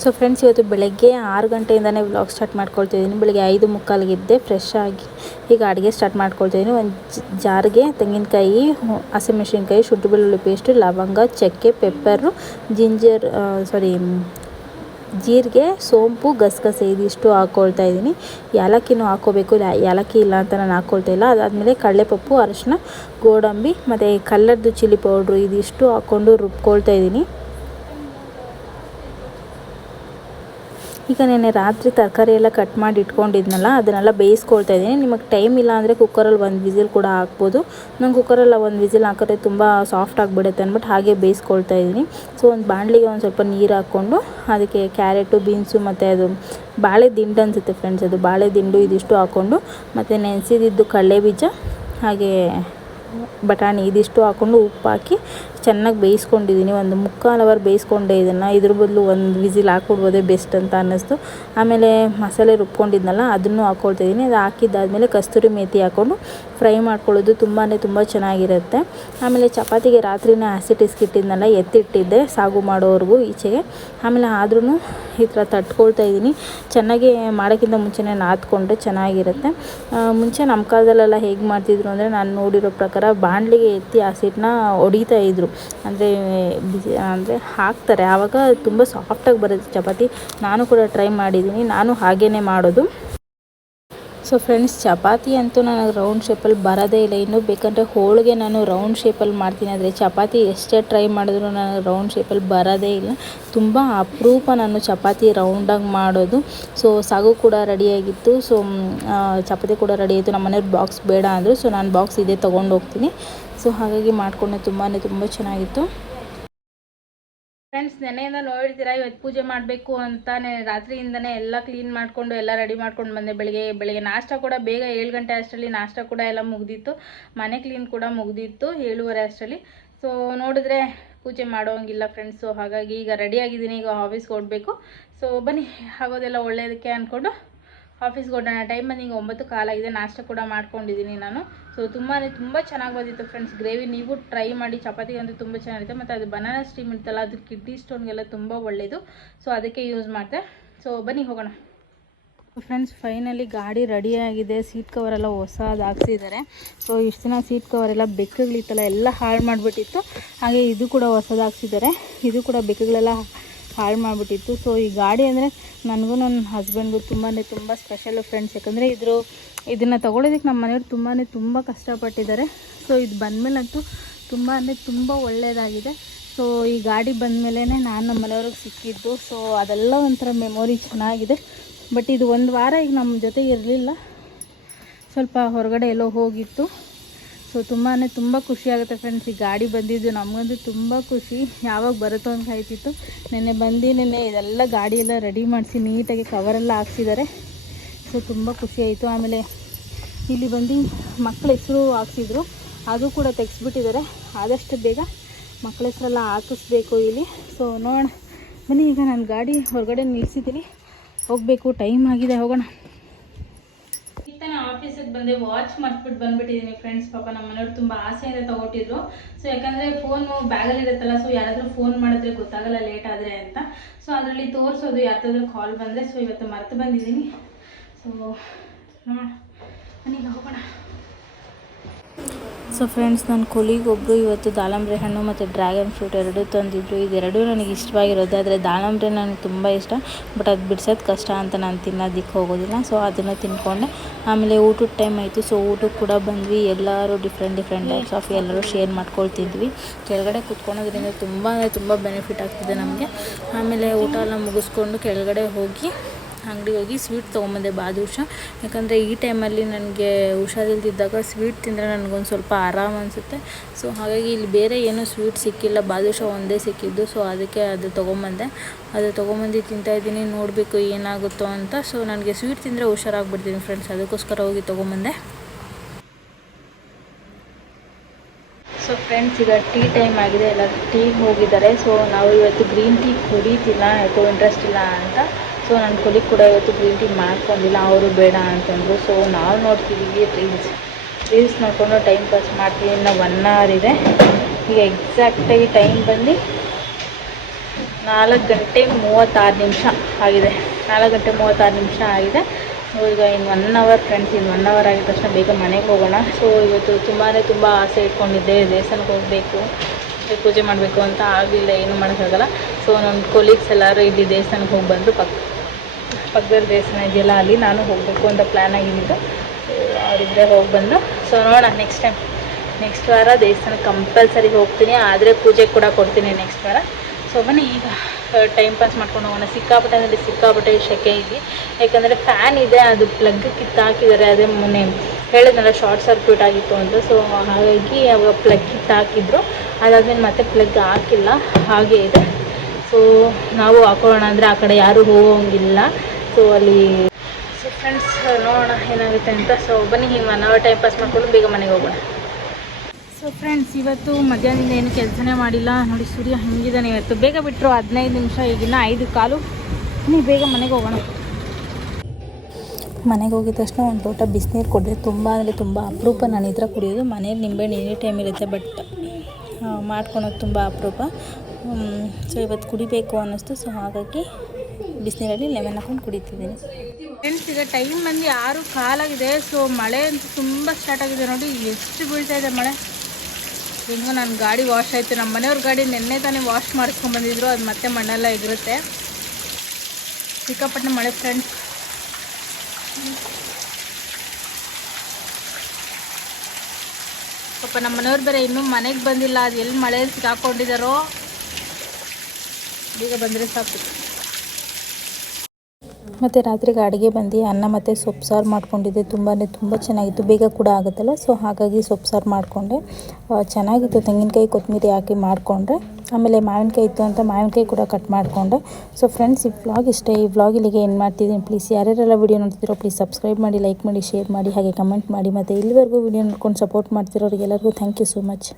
So friends ಇವತ್ತು ಬೆಳಗ್ಗೆ ಆರು ಗಂಟೆಯಿಂದನೇ ವ್ಲಾಗ್ ಸ್ಟಾರ್ಟ್ ಮಾಡ್ಕೊಳ್ತಿದ್ದೀನಿ ಬೆಳಗ್ಗೆ ಐದು ಮುಕ್ಕಾಲಿಗಿದ್ದೆ ಫ್ರೆಶ್ ಆಗಿ. ಈಗ ಅಡುಗೆ ಸ್ಟಾರ್ಟ್ ಮಾಡ್ಕೊಳ್ತಿದ್ದೀನಿ ಒಂದು ಜಾರಿಗೆ ತೆಂಗಿನಕಾಯಿ ಹಸಿಮೆಣಸಿನ್ಕಾಯಿ ಶುಂಠಿ ಬೆಳ್ಳುಳ್ಳಿ ಪೇಸ್ಟು ಲವಂಗ, ಚಕ್ಕೆ ಪೆಪ್ಪರು ಜಿಂಜರ್ ಸಾರಿ ಜೀರಿಗೆ, ಸೋಂಪು, ಗಸಗಸೆ ಇದಿಷ್ಟು ಹಾಕ್ಕೊಳ್ತಾ ಇದ್ದೀನಿ. ಏಲಕ್ಕಿನೂ ಹಾಕ್ಕೋಬೇಕು. ಏಲಕ್ಕಿ ಇಲ್ಲ ಅಂತ ನಾನು ಹಾಕ್ಕೊಳ್ತಾ ಇಲ್ಲ. ಅದಾದಮೇಲೆ ಕಡಲೆಪಪ್ಪು, ಅರಶಿನ, ಗೋಡಂಬಿ, ಮತ್ತು ಕಲ್ಲರ್ದು ಚಿಲ್ಲಿ ಪೌಡ್ರು ಇದಿಷ್ಟು ಹಾಕ್ಕೊಂಡು ರುಬ್ಕೊಳ್ತಾ ಇದ್ದೀನಿ. ಈಗ ನೆನ್ನೆ ರಾತ್ರಿ ತರಕಾರಿ ಎಲ್ಲ ಕಟ್ ಮಾಡಿ ಇಟ್ಕೊಂಡಿದ್ನಲ್ಲ, ಅದನ್ನೆಲ್ಲ ಬೇಯಿಸ್ಕೊಳ್ತಾ ಇದ್ದೀನಿ. ನಿಮಗೆ ಟೈಮ್ ಇಲ್ಲ ಅಂದರೆ ಕುಕ್ಕರಲ್ಲಿ ಒಂದು ವಿಸಿಲ್ ಕೂಡ ಹಾಕ್ಬೋದು. ನಂಗೆ ಕುಕ್ಕರಲ್ಲಿ ಒಂದು ವಿಸಿಲ್ ಹಾಕಿದ್ರೆ ತುಂಬ ಸಾಫ್ಟ್ ಆಗಿಬಿಡುತ್ತೆ ಅಂದ್ಬಿಟ್ಟು ಹಾಗೆ ಬೇಯಿಸ್ಕೊಳ್ತಾ ಇದ್ದೀನಿ. ಸೊ ಒಂದು ಬಾಣಲಿಗೆ ಒಂದು ಸ್ವಲ್ಪ ನೀರು ಹಾಕ್ಕೊಂಡು ಅದಕ್ಕೆ ಕ್ಯಾರೆಟು ಬೀನ್ಸು ಮತ್ತು ಅದು ಬಾಳೆ ದಿಂಡು ಅನಿಸುತ್ತೆ ಫ್ರೆಂಡ್ಸ್ ಅದು ಬಾಳೆ ದಿಂಡು ಇದಿಷ್ಟು ಹಾಕ್ಕೊಂಡು, ಮತ್ತು ನೆನೆಸಿದ್ದು ಕಡಲೆ ಬೀಜ, ಹಾಗೆ ಬಟಾಣಿ ಇದಿಷ್ಟು ಹಾಕ್ಕೊಂಡು ಉಪ್ಪು ಹಾಕಿ ಚೆನ್ನಾಗಿ ಬೇಯಿಸ್ಕೊಂಡಿದ್ದೀನಿ. ಒಂದು ಮುಕ್ಕಾಲು ಅವರ್ ಬೇಯಿಸ್ಕೊಂಡೆ ಇದನ್ನು. ಇದ್ರ ಬದಲು ಒಂದು ವಿಸಿಲ್ ಹಾಕ್ಬಿಡ್ಬೋದೇ ಬೆಸ್ಟ್ ಅಂತ ಅನ್ನಿಸ್ತು. ಆಮೇಲೆ ಮಸಾಲೆ ರುಬ್ಕೊಂಡಿದ್ನಲ್ಲ, ಅದನ್ನು ಹಾಕ್ಕೊಳ್ತಾ ಇದ್ದೀನಿ ಅದು ಹಾಕಿದ್ದಾದಮೇಲೆ ಕಸ್ತೂರಿ ಮೇತಿ ಹಾಕ್ಕೊಂಡು ಫ್ರೈ ಮಾಡ್ಕೊಳ್ಳೋದು ತುಂಬಾ ತುಂಬ ಚೆನ್ನಾಗಿರುತ್ತೆ. ಆಮೇಲೆ ಚಪಾತಿಗೆ ರಾತ್ರಿನೇ ಆ್ಯಸಿಡ್ ಇಸ್ಕಿಟ್ಟಿದ್ನಲ್ಲ, ಎತ್ತಿಟ್ಟಿದ್ದೆ ಸಾಗು ಮಾಡೋವರೆಗೂ ಈಚೆಗೆ. ಆಮೇಲೆ ಆದ್ರೂ ಈ ಥರ ತಟ್ಕೊಳ್ತಾ ಇದ್ದೀನಿ ಚೆನ್ನಾಗಿ ಮಾಡೋಕ್ಕಿಂತ ಮುಂಚೆನೇ ನಾದ್ಕೊಂಡ್ರೆ ಚೆನ್ನಾಗಿರುತ್ತೆ. ಮುಂಚೆ ನಮ್ಮ ಕಾಲದಲ್ಲೆಲ್ಲ ಹೇಗೆ ಮಾಡ್ತಿದ್ರು ಅಂದರೆ ನಾನು ನೋಡಿರೋ ಪ್ರಕಾರ ಬಾಣಲಿಗೆ ಎತ್ತಿ ಆಸಿಟ್ನ ಹೊಡಿತಾ ಇದ್ರು. ಅಂದರೆ, ಬಿಸಿ, ಅಂದರೆ ಹಾಕ್ತಾರೆ. ಆವಾಗ ತುಂಬ ಸಾಫ್ಟಾಗಿ ಬರುತ್ತೆ ಚಪಾತಿ. ನಾನು ಕೂಡ ಟ್ರೈ ಮಾಡಿದ್ದೀನಿ ನಾನು ಹಾಗೆಯೇ ಮಾಡೋದು. ಸೊ ಫ್ರೆಂಡ್ಸ್ ಚಪಾತಿ ಅಂತೂ ನನಗೆ ರೌಂಡ್ ಶೇಪಲ್ಲಿ ಬರೋದೇ ಇಲ್ಲ. ಇನ್ನು ಬೇಕಂದರೆ ಹೋಳಿಗೆ ನಾನು ರೌಂಡ್ ಶೇಪಲ್ಲಿ ಮಾಡ್ತೀನಿ. ಆದರೆ ಚಪಾತಿ ಎಷ್ಟೇ ಟ್ರೈ ಮಾಡಿದ್ರು ನನಗೆ ರೌಂಡ್ ಶೇಪಲ್ಲಿ ಬರೋದೇ ಇಲ್ಲ. ತುಂಬ ಅಪರೂಪ ನಾನು ಚಪಾತಿ ರೌಂಡಾಗಿ ಮಾಡೋದು. ಸೊ ಸಾಗು ಕೂಡ ರೆಡಿಯಾಗಿತ್ತು ಸೊ ಚಪಾತಿ ಕೂಡ ರೆಡಿ ಆಯಿತು ನಮ್ಮ ಮನೇಲಿ ಬಾಕ್ಸ್ ಬೇಡ ಅಂದರು. ಸೊ ನಾನು ಬಾಕ್ಸ್ ಇದೇ ತೊಗೊಂಡು ಹೋಗ್ತೀನಿ. ಸೊ ಹಾಗಾಗಿ ಮಾಡಿಕೊಂಡೆ. ತುಂಬಾ ತುಂಬ ಚೆನ್ನಾಗಿತ್ತು. ಫ್ರೆಂಡ್ಸ್ ನೆನೆಯಿಂದ ನೋಡಿರ್ತೀರಾ ಇವತ್ತು ಪೂಜೆ ಮಾಡಬೇಕು ಅಂತಾನೆ, ರಾತ್ರಿಯಿಂದನೇ ಎಲ್ಲ ಕ್ಲೀನ್ ಮಾಡಿಕೊಂಡು, ಎಲ್ಲ ರೆಡಿ ಮಾಡ್ಕೊಂಡು ಬಂದೆ ಬೆಳಿಗ್ಗೆ ಬೆಳಿಗ್ಗೆ ನಾಷ್ಟ ಕೂಡ ಬೇಗ ಏಳು ಗಂಟೆ ಅಷ್ಟರಲ್ಲಿ ನಾಷ್ಟ ಕೂಡ ಎಲ್ಲ ಮುಗ್ದಿತ್ತು. ಮನೆ ಕ್ಲೀನ್ ಕೂಡ ಮುಗ್ದಿತ್ತು, ಏಳುವರೆ ಅಷ್ಟರಲ್ಲಿ. ಸೊ ನೋಡಿದ್ರೆ ಪೂಜೆ ಮಾಡೋಂಗಿಲ್ಲ ಫ್ರೆಂಡ್ಸು ಹಾಗಾಗಿ ಈಗ ರೆಡಿ ಆಗಿದ್ದೀನಿ, ಈಗ ಆಫೀಸ್ಗೆ ಹೊರಡಬೇಕು ಸೊ ಬನ್ನಿ, ಆಗೋದೆಲ್ಲ ಒಳ್ಳೆಯದಕ್ಕೆ ಅಂದ್ಕೊಂಡು ಆಫೀಸ್ಗೆ ಹೊರಡೋಣ. ಟೈಮ್ ಬಂದು ಈಗ ಒಂಬತ್ತು ಕಾಲಾಗಿದೆ ನಾಷ್ಟ ಕೂಡ ಮಾಡ್ಕೊಂಡಿದ್ದೀನಿ ನಾನು. ಸೊ ತುಂಬಾ ತುಂಬ ಚೆನ್ನಾಗಿ ಬಂದಿತ್ತು ಫ್ರೆಂಡ್ಸ್ ಗ್ರೇವಿ ನೀವು ಟ್ರೈ ಮಾಡಿ, ಚಪಾತಿ ಅಂತೂ ತುಂಬ ಚೆನ್ನಾಗಿರುತ್ತೆ. ಮತ್ತು ಅದು ಬನಾನಾ ಸ್ಟೀಮ್ ಇರ್ತಲ್ಲ ಅದು ಕಿಡ್ನಿ ಸ್ಟೋನ್ಗೆಲ್ಲ ತುಂಬ ಒಳ್ಳೆಯದು ಸೊ ಅದಕ್ಕೆ ಯೂಸ್ ಮಾಡಿದೆ. ಸೊ ಬನ್ನಿ, ಹೋಗೋಣ. ಫ್ರೆಂಡ್ಸ್ ಫೈನಲಿ ಗಾಡಿ ರೆಡಿ ಆಗಿದೆ. ಸೀಟ್ ಕವರೆಲ್ಲ ಹೊಸದು ಹಾಕ್ಸಿದ್ದಾರೆ. ಸೊ ಇಷ್ಟು ದಿನ ಸೀಟ್ ಕವರೆಲ್ಲ ಬೆಕ್ಕುಗಳಿತ್ತಲ್ಲ, ಎಲ್ಲ ಹಾಳು ಮಾಡಿಬಿಟ್ಟಿತ್ತು. ಹಾಗೆ ಇದು ಕೂಡ ಹೊಸದು ಹಾಕ್ಸಿದ್ದಾರೆ. ಇದು ಕೂಡ ಬೆಕ್ಕುಗಳೆಲ್ಲ ಹಾಳು ಮಾಡಿಬಿಟ್ಟಿತ್ತು. ಸೊ ಈ ಗಾಡಿ ಅಂದರೆ ನನಗೂ ನನ್ನ ಹಸ್ಬೆಂಡ್ಗೂ ತುಂಬಾ ತುಂಬ ಸ್ಪೆಷಲು ಫ್ರೆಂಡ್ಸ್ ಯಾಕಂದರೆ ಇದ್ರು ಇದನ್ನು ತೊಗೊಳೋದಕ್ಕೆ ನಮ್ಮ ಮನೆಯವ್ರು ತುಂಬಾ ತುಂಬ ಕಷ್ಟಪಟ್ಟಿದ್ದಾರೆ. ಸೊ ಇದು ಬಂದಮೇಲಂತೂ ತುಂಬ ಅಂದರೆ ತುಂಬ ಒಳ್ಳೆಯದಾಗಿದೆ ಸೊ ಈ ಗಾಡಿ ಬಂದಮೇಲೆ ನಾನು ನಮ್ಮ ಮನೆಯವ್ರಿಗೆ ಸಿಕ್ಕಿದ್ದು. ಸೊ ಅದೆಲ್ಲ ಒಂಥರ ಮೆಮೊರಿ ಚೆನ್ನಾಗಿದೆ. ಬಟ್ ಇದು ಒಂದು ವಾರ ಈಗ ನಮ್ಮ ಜೊತೆ ಇರಲಿಲ್ಲ. ಸ್ವಲ್ಪ ಹೊರಗಡೆ ಎಲ್ಲೋ ಹೋಗಿತ್ತು. ಸೊ ತುಂಬಾ ತುಂಬ ಖುಷಿ ಆಗುತ್ತೆ ಫ್ರೆಂಡ್ಸ್ ಈ ಗಾಡಿ ಬಂದಿದ್ದು ನಮಗಂತೂ ತುಂಬ ಖುಷಿ. ಯಾವಾಗ ಬರುತ್ತೋ ಅಂತ ಆಯ್ತಿತ್ತು ನೆನ್ನೆ ಬಂದು, ನೆನ್ನೆ ಇದೆಲ್ಲ ಗಾಡಿ ಎಲ್ಲ ರೆಡಿ ಮಾಡಿಸಿ ನೀಟಾಗಿ ಕವರೆಲ್ಲ ಹಾಕ್ಸಿದ್ದಾರೆ. ಸೊ ತುಂಬ ಖುಷಿ ಆಯಿತು. ಆಮೇಲೆ ಇಲ್ಲಿ ಬಂದು ಮಕ್ಕಳ ಹೆಸರು ಹಾಕ್ಸಿದ್ರು. ಅದು ಕೂಡ ತೆಗೆಸ್ಬಿಟ್ಟಿದ್ದಾರೆ. ಆದಷ್ಟು ಬೇಗ ಮಕ್ಕಳ ಹೆಸರೆಲ್ಲ ಹಾಕಿಸ್ಬೇಕು ಇಲ್ಲಿ. ಸೊ ನೋಡೋಣ. ಬನ್ನಿ, ಈಗ ನಾನು ಗಾಡಿ ಹೊರಗಡೆ ನಿಲ್ಲಿಸಿದ್ದೀನಿ ಹೋಗಬೇಕು. ಟೈಮ್ ಆಗಿದೆ. ಹೋಗೋಣ. ಆಫೀಸಿಗೆ ಬಂದೆ ವಾಚ್ ಮರ್ತ್ಬಿಟ್ಟು ಬಂದ್ಬಿಟ್ಟಿದ್ದೀನಿ ಫ್ರೆಂಡ್ಸ್ ಪಾಪ ನಮ್ಮ ಮನೆಯವ್ರು ತುಂಬ ಆಸೆಯಿಂದ ತಗೊಟ್ಟಿದ್ರು. ಸೊ ಯಾಕಂದರೆ ಫೋನು ಬ್ಯಾಗಲ್ಲಿ ಇರುತ್ತಲ್ಲ ಸೊ ಯಾರಾದರೂ ಫೋನ್ ಮಾಡಿದ್ರೆ ಗೊತ್ತಾಗಲ್ಲ ಲೇಟ್ ಆದರೆ ಅಂತ. ಸೊ ಅದರಲ್ಲಿ ತೋರಿಸೋದು ಯಾರ್ದಾದ್ರೂ ಕಾಲ್ ಬಂದರೆ ಸೊ ಇವತ್ತು ಮರ್ತು ಬಂದಿದ್ದೀನಿ ಸೊ ನೋಡೋಣ. ಮನೆಗೆ ಹೋಗೋಣ. ಸೊ ಫ್ರೆಂಡ್ಸ್ ನನ್ನ ಕೊಲಿಗೊಬ್ಬರು ಇವತ್ತು ದಾಳಂಬ್ರೆ ಹಣ್ಣು ಮತ್ತು ಡ್ರ್ಯಾಗನ್ ಫ್ರೂಟ್ ಎರಡೂ ತಂದಿದ್ರು. ಇದೆರಡೂ ನನಗೆ ಇಷ್ಟವಾಗಿರೋದು. ಆದರೆ ದಾಳಂಬ್ರೆ ನನಗೆ ತುಂಬ ಇಷ್ಟ. ಬಟ್ ಅದು ಬಿಡ್ಸೋದು ಕಷ್ಟ ಅಂತ ನಾನು ತಿನ್ನೋದಿಕ್ಕೆ ಹೋಗೋದಿಲ್ಲ. ಸೊ ಅದನ್ನು ತಿನ್ಕೊಂಡೆ. ಆಮೇಲೆ ಊಟದ ಟೈಮ್ ಆಯಿತು. ಸೊ ಊಟಕ್ಕೆ ಕೂಡ ಬಂದ್ವಿ. ಎಲ್ಲರೂ ಡಿಫ್ರೆಂಟ್ ಡಿಫ್ರೆಂಟ್ ಟೈಪ್ಸ್ ಆಫ್ ಎಲ್ಲರೂ ಶೇರ್ ಮಾಡ್ಕೊಳ್ತಿದ್ವಿ. ಕೆಳಗಡೆ ಕುತ್ಕೊಳೋದ್ರಿಂದ ತುಂಬ ಅಂದರೆ ತುಂಬ ಬೆನಿಫಿಟ್ ಆಗ್ತಿದೆ ನಮಗೆ. ಆಮೇಲೆ ಊಟ ಎಲ್ಲ ಮುಗಿಸ್ಕೊಂಡು ಕೆಳಗಡೆ ಹೋಗಿ ಅಂಗಡಿಗೆ ಹೋಗಿ ಸ್ವೀಟ್ ತೊಗೊಂಬಂದೆ ಬಾದುಷ. ಯಾಕಂದರೆ ಈ ಟೈಮಲ್ಲಿ ನನಗೆ ಹುಷಾರಿಲ್ದಿದ್ದಾಗ ಸ್ವೀಟ್ ತಿಂದರೆ ನನಗೊಂದು ಸ್ವಲ್ಪ ಆರಾಮ ಅನಿಸುತ್ತೆ. ಸೊ ಹಾಗಾಗಿ ಇಲ್ಲಿ ಬೇರೆ ಏನೂ ಸ್ವೀಟ್ ಸಿಕ್ಕಿಲ್ಲ, ಬಾದುಷ ಒಂದೇ ಸಿಕ್ಕಿದ್ದು. ಸೊ ಅದಕ್ಕೆ ಅದು ತೊಗೊಂಬಂದೆ. ಅದು ತೊಗೊಂಬಂದು ತಿಂತಾಯಿದ್ದೀನಿ ನೋಡಬೇಕು ಏನಾಗುತ್ತೋ ಅಂತ. ಸೊ ನನಗೆ ಸ್ವೀಟ್ ತಿಂದರೆ ಹುಷಾರಾಗ್ಬಿಡ್ತೀನಿ ಫ್ರೆಂಡ್ಸ್, ಅದಕ್ಕೋಸ್ಕರ ಹೋಗಿ ತೊಗೊಂಬಂದೆ. ಸೊ ಫ್ರೆಂಡ್ಸ್, ಈಗ ಟೀ ಟೈಮ್ ಆಗಿದೆ, ಎಲ್ಲ ಟೀ ಹೋಗಿದ್ದಾರೆ. ಸೊ ನಾವು ಇವತ್ತು ಗ್ರೀನ್ ಟೀ ಕುಡಿತಿಲ್ಲ, ಯಾಕೋ ಇಂಟ್ರೆಸ್ಟ್ ಇಲ್ಲ ಅಂತ. ಸೊ ನನ್ನ ಕೊಲಿಗೆ ಕೂಡ ಇವತ್ತು ಗ್ರೀನ್ ಟೀ ಮಾಡ್ಕೊಂಡಿಲ್ಲ. ಅವರು ಬೇಡ ಅಂತಂದರು. ಸೊ ನಾವು ನೋಡ್ತಿದ್ದೀವಿ ರೀಲ್ಸ್ ರೀಲ್ಸ್ ನೋಡಿಕೊಂಡು ಟೈಮ್ ಪಾಸ್ ಮಾಡ್ತೀವಿ. ಇನ್ನು ಒನ್ ಅವರ್ ಇದೆ. ಈಗ ಎಕ್ಸಾಕ್ಟಾಗಿ ಟೈಮ್ ಬಂದು ನಾಲ್ಕು ಗಂಟೆ ಮೂವತ್ತಾರು ನಿಮಿಷ ಆಗಿದೆ. ನಾಲ್ಕು ಗಂಟೆ ಮೂವತ್ತಾರು ನಿಮಿಷ ಆಗಿದೆ. ಸೊ ಈಗ ಇನ್ನು ಒನ್ ಅವರ್ ಫ್ರೆಂಡ್ಸ್ ಇನ್ನು ಒನ್ ಅವರ್ ಆಗಿದ ತಕ್ಷಣ ಬೇಗ ಮನೆಗೆ ಹೋಗೋಣ. ಸೊ ಇವತ್ತು ತುಂಬಾ ತುಂಬ ಆಸೆ ಇಟ್ಕೊಂಡಿದ್ದೆ. ದೇವಸ್ಥಾನಕ್ಕೆ ಹೋಗಬೇಕು ಪೂಜೆ ಮಾಡಬೇಕು ಅಂತ ಆಗಲಿಲ್ಲ. ಏನು ಮಾಡೋಕ್ಕಾಗಲ್ಲ. ಸೊ ನನ್ನ ಕೊಲೀಗ್ಸ್ ಎಲ್ಲರೂ ಇಲ್ಲಿ ದೇವಸ್ಥಾನಕ್ಕೆ ಹೋಗಿ ಬಂದು ಪಕ್ಕ. ಪಕ್ಕದಲ್ಲಿ ದೇವಸ್ಥಾನ ಇದೆಯಲ್ಲ, ಅಲ್ಲಿ ನಾನು ಹೋಗಬೇಕು ಅಂತ ಪ್ಲ್ಯಾನ್ ಆಗಿದ್ದು. ಅವರಿಬ್ಬರೇ ಹೋಗಿ ಬಂದು. ಸೊ ನೋಡೋಣ ನೆಕ್ಸ್ಟ್ ಟೈಮ್ ನೆಕ್ಸ್ಟ್ ವಾರ ದೇವಸ್ಥಾನ ಕಂಪಲ್ಸರಿ ಹೋಗ್ತೀನಿ. ಆದರೆ ಪೂಜೆ ಕೂಡ ಕೊಡ್ತೀನಿ ನೆಕ್ಸ್ಟ್ ವಾರ. ಸೊ ಬನ್ನಿ, ಈಗ ಟೈಮ್ ಪಾಸ್ ಮಾಡ್ಕೊಂಡು ಹೋಗೋಣ. ಸಿಕ್ಕಾಪಟ್ಟೆ ಅಂದರೆ ಸಿಕ್ಕಾಪಟ್ಟೆ ಶೆಕೆ ಇದೆ. ಯಾಕಂದರೆ ಫ್ಯಾನ್ ಇದೆ, ಅದು ಪ್ಲಗ್ ಕಿತ್ತಾಕಿದ್ದಾರೆ ಅದೇ ಮೊನ್ನೆ ಹೇಳಿದ್ನಲ್ಲ ಶಾರ್ಟ್ ಸರ್ಕ್ಯೂಟ್ ಆಗಿತ್ತು ಅಂತ. ಸೊ ಹಾಗಾಗಿ ಅವಾಗ ಪ್ಲಗ್ ಕಿತ್ತಾಕಿದ್ರು ಅದಾದ್ಮೇಲೆ ಮತ್ತೆ ಪ್ಲಗ್ ಹಾಕಿಲ್ಲ. ಹಾಗೆ ಇದೆ. ಸೊ ನಾವು ಹಾಕೊಳ್ಳೋಣ ಅಂದರೆ ಆ ಕಡೆ ಯಾರೂ ಹೋಗೋಂಗಿಲ್ಲ. ಸೊ ಅಲ್ಲಿ. ಸೊ ಫ್ರೆಂಡ್ಸ್ ನೋಡೋಣ ಏನಾಗುತ್ತೆ ಅಂತ. ಸೊ ಬನ್ನಿ ಹಿಂಗೆ ಒನ್ ಅವರ್ ಟೈಮ್ ಪಾಸ್ ಮಾಡಿಕೊಂಡು ಬೇಗ ಮನೆಗೆ ಹೋಗೋಣ. ಸೊ ಫ್ರೆಂಡ್ಸ್ ಇವತ್ತು ಮಧ್ಯಾಹ್ನದಿಂದ ಏನು ಕೆಲಸನೇ ಮಾಡಿಲ್ಲ. ನೋಡಿ ಸೂರ್ಯ ಹೆಂಗಿದ್ದಾನೆ ಇವತ್ತು. ಬೇಗ ಬಿಟ್ಟರು ಹದಿನೈದು ನಿಮಿಷ ಈಗಿನ ಐದು ಕಾಲು. ನೀವು ಬೇಗ ಮನೆಗೆ ಹೋಗೋಣ. ಮನೆಗೆ ಹೋಗಿದ ತಕ್ಷಣ ಒಂದು ಲೋಟ ಬಿಸಿನೀರು ಕೊಟ್ಟರೆ ತುಂಬ ಅಂದರೆ ತುಂಬ ಅಪರೂಪ. ನಾನು ಇದರ ಕುಡಿಯೋದು ಮನೇಲಿ ನಿಂಬೆಹಣ್ಣು ಎನಿ ಟೈಮ್ ಇರುತ್ತೆ ಬಟ್ ಮಾಡ್ಕೊಳೋದು ತುಂಬ ಅಪರೂಪ. ಸೊ ಇವತ್ತು ಕುಡಿಬೇಕು ಅನ್ನಿಸ್ತು. ಸೊ ಹಾಗಾಗಿ ಬಿಸಿನೀರಲ್ಲಿ ಲೆಮನ್ ಹಾಕೊಂಡು ಕುಡಿತಿದ್ದೀನಿ. ಫ್ರೆಂಡ್ಸ್ ಈಗ ಟೈಮ್ ಬಂದು ಯಾರು ಕಾಲಾಗಿದೆ ಸೊ ಮಳೆ ಅಂತೂ ತುಂಬ ಸ್ಟಾರ್ಟ್ ಆಗಿದೆ ನೋಡಿ, ಎಷ್ಟು ಬೀಳ್ತಾ ಇದೆ ಮಳೆ. ಹೆಂಗೋ ನನ್ನ ಗಾಡಿ ವಾಶ್ ಆಯಿತು. ನಮ್ಮ ಮನೆಯವ್ರ ಗಾಡಿ ನಿನ್ನೆ ತಾನೇ ವಾಶ್ ಮಾಡಿಸ್ಕೊಂಡು ಬಂದಿದ್ರು, ಅದು ಮತ್ತೆ ಮಣ್ಣೆಲ್ಲ ಇರುತ್ತೆ. ಸಿಕ್ಕಾಪಟ್ಟೆ ಮಳೆ ಫ್ರೆಂಡ್ಸ್ ಪಾಪ ನಮ್ಮ ಮನೆಯವ್ರು ಬೇರೆ ಇನ್ನೂ ಮನೆಗೆ ಬಂದಿಲ್ಲ. ಅದು ಎಲ್ಲಿ ಮಳೆಯಲ್ಲಿ ಸಿಕ್ಕಾಕೊಂಡಿದ್ದಾರೋ ಈಗ ಬಂದರೆ ಸಾಕು. ಮತ್ತು ರಾತ್ರಿಗೆ ಅಡುಗೆ ಬಂದು ಅನ್ನ ಮತ್ತು ಸೊಪ್ಪು ಸಾರು ಮಾಡಿಕೊಂಡಿದ್ದೆ. ತುಂಬಾ ತುಂಬ ಚೆನ್ನಾಗಿತ್ತು. ಬೇಗ ಕೂಡ ಆಗುತ್ತಲ್ಲ? ಸೊ ಹಾಗಾಗಿ ಸೊಪ್ಪು ಸಾರು ಮಾಡಿಕೊಂಡೆ. ಚೆನ್ನಾಗಿತ್ತು. ತೆಂಗಿನಕಾಯಿ, ಕೊತ್ತಂಬರಿ ಹಾಕಿ ಮಾಡಿಕೊಂಡ್ರೆ ಆಮೇಲೆ ಮಾವಿನಕಾಯಿ ಇತ್ತು ಅಂತ ಮಾವಿನಕಾಯಿ ಕೂಡ ಕಟ್ ಮಾಡಿಕೊಂಡೆ. ಸೊ ಫ್ರೆಂಡ್ಸ್ ಈ ವ್ಲಾಗ್ ಇಷ್ಟೇ. ಈ ವ್ಲಾಗ್ ಇಲ್ಲಿಗೆ ಏನು ಮಾಡ್ತಿದ್ದೀನಿ. ಪ್ಲೀಸ್ ಯಾರ್ಯಾರೆಲ್ಲ ವೀಡಿಯೋ ನೋಡ್ತಿದ್ದೀರೋ ಪ್ಲೀಸ್ ಸಬ್ಸ್ಕ್ರೈಬ್ ಮಾಡಿ ಲೈಕ್ ಮಾಡಿ ಶೇರ್ ಮಾಡಿ, ಹಾಗೆ ಕಮೆಂಟ್ ಮಾಡಿ. ಮತ್ತು ಇಲ್ಲಿವರೆಗೂ ವೀಡಿಯೋ ನೋಡ್ಕೊಂಡು ಸಪೋರ್ಟ್ ಮಾಡ್ತಿರೋರಿಗೆಲ್ಲರಿಗೂ ಥ್ಯಾಂಕ್ ಯು ಸೋ ಮಚ್